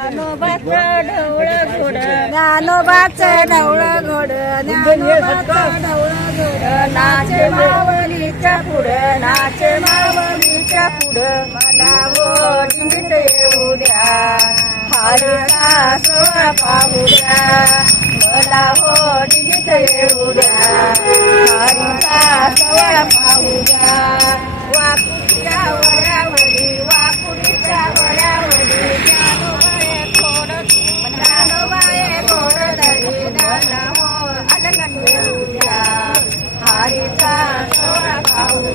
ज्ञानोबाचं ढवळं घोड ज्ञानोबाचं ढवळं घोड. ज्ञानोबाचं ढवळं घोड नाचे मावलीच्या पुढं नाचे मावलीच्या पुढं मला हो डिंगीत येऊ द्या. हरीचा सोहळा पाहू द्या. मला हो डिंगीत येऊ द्या. हरीचा सोहळा पाहू द्या.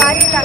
हरिता